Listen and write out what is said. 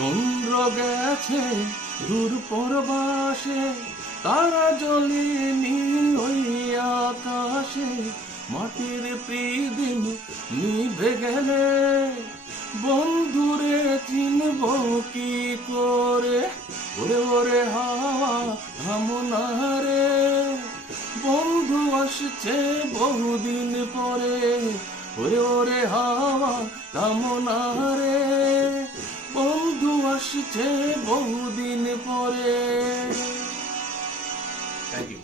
চন্দ্র গেছে দূর পরবাসে, তারা জ্বলেনি ওই আকাশে। মাটির প্রদীপ নিভে গেলে বন্ধুরে চিনব কি করে? ওরে ওরে হাওয়া থামনা রে, বন্ধু আসছে বহুদিন পরে। ওরে ওরে হাওয়া থামনা রে, বন্ধু আসছে বহুদিন পরে। Thank you.